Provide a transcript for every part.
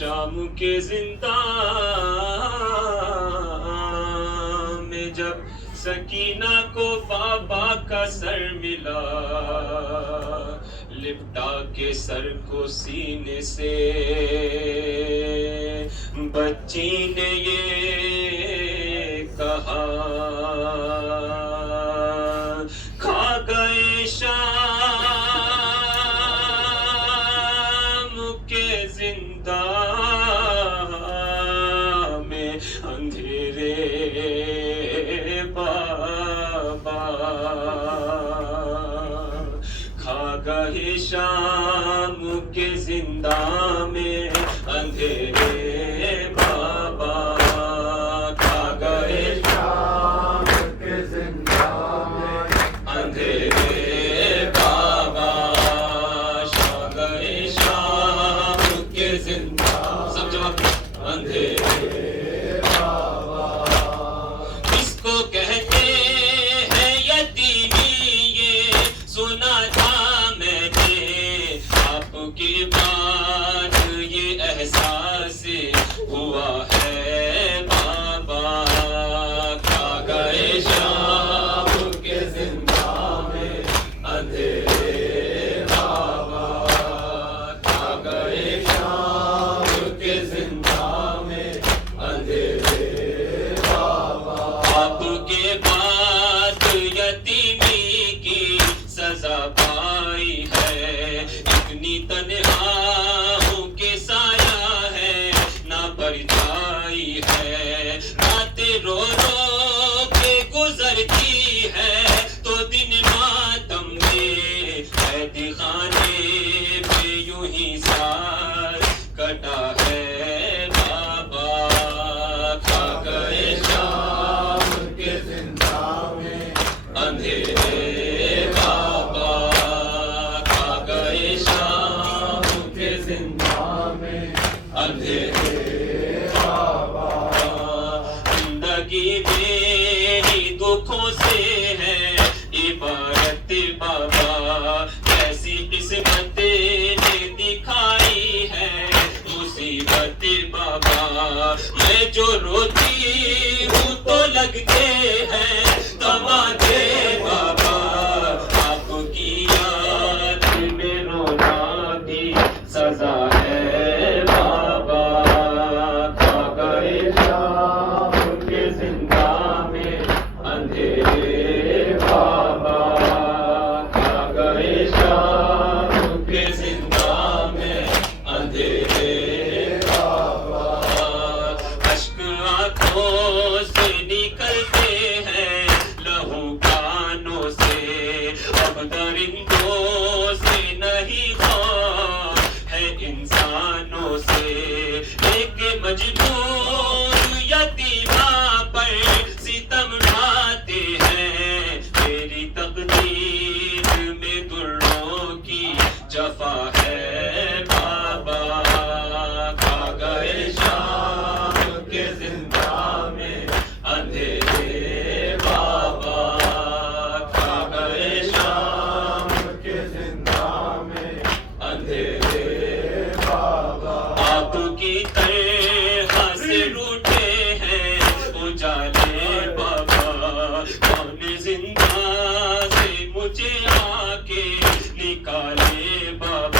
شام کے زندان میں جب سکینہ کو بابا کا سر ملا، لپٹا کے سر کو سینے سے بچی نے یہ کہا، کھا گئے شام کے زندان میں اندھیرے بابا، کھا گئے شام کے زندان میں اندھیرے بابا، کھا گئے شام کے زندان میں اندھیرے بابا، کھا گئے شام کے زندان، سب جواب اندھیرے بابا، اس کو کہتے ہیں یتیمی، یہ سنا تھا میں نے آپ کی بات، یہ احساس ہوا ہے بابا، کھا گئے شام کے زندان میں اندھیرے بابا، کھا گئے شام کے زندان میں اندھیرے بابا، آپ کے بعد یتیمی کی سزا پائی ہے، اتنی تنہاؤں کے سایہ ہے نہ پرچھائی ہے، راتیں رو رو کے گزرتی ہے تو دن ماتم میں قید خانے پہ یوں ہی سال کٹا ہے بابا، کھا گئے شام کے زندان میں اندھیرے بابا، کھا گئے شام کے زندان میں اندھیرے بابا، زندگی میری دکھوں سے ہے عبارت بابا، کیسی قسمت نے دکھائی ہے مصیبت بابا، میں جو روتی ہوں تو لگتے ہیں تماچے بابا، آپ کی یاد میں رونا بھی سزا ہے بابا، کھا گئے شام کے زندان میں اندھیرے بابا، کھا گئے شام کے زندان میں اندھیرے بابا، اشک آنکھوں سے نکلتے ہیں لہو کانوں سے، اب درندوں سے نہیں خوف ہے انسانوں سے، ایک مجبور یتیمہ پر ستم ڈھاتے ہیں، تیری تقدیر میں دروں کی جفا ہے بابا، کھا گئے شام کے زندان میں اندھیرے بابا، کھا گئے شام کے زندان میں اندھیرے بابا، آپ کی طرح سے روٹے ہیں اجالے بابا، کون زندہ سے مجھے آ کے نکالے بابا،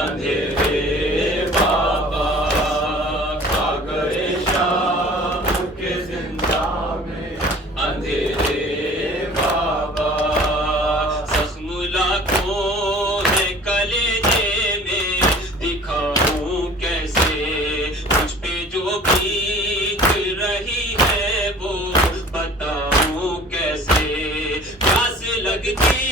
اندھیرے بابا آ گئے شام کے زندہ میں اندھیرے بابا زخم لاکھوں ہے کلیجے میں دکھاؤں کیسے مجھ پہ جو بیت رہی ہے وہ بتاؤں کیسے پیاس لگتی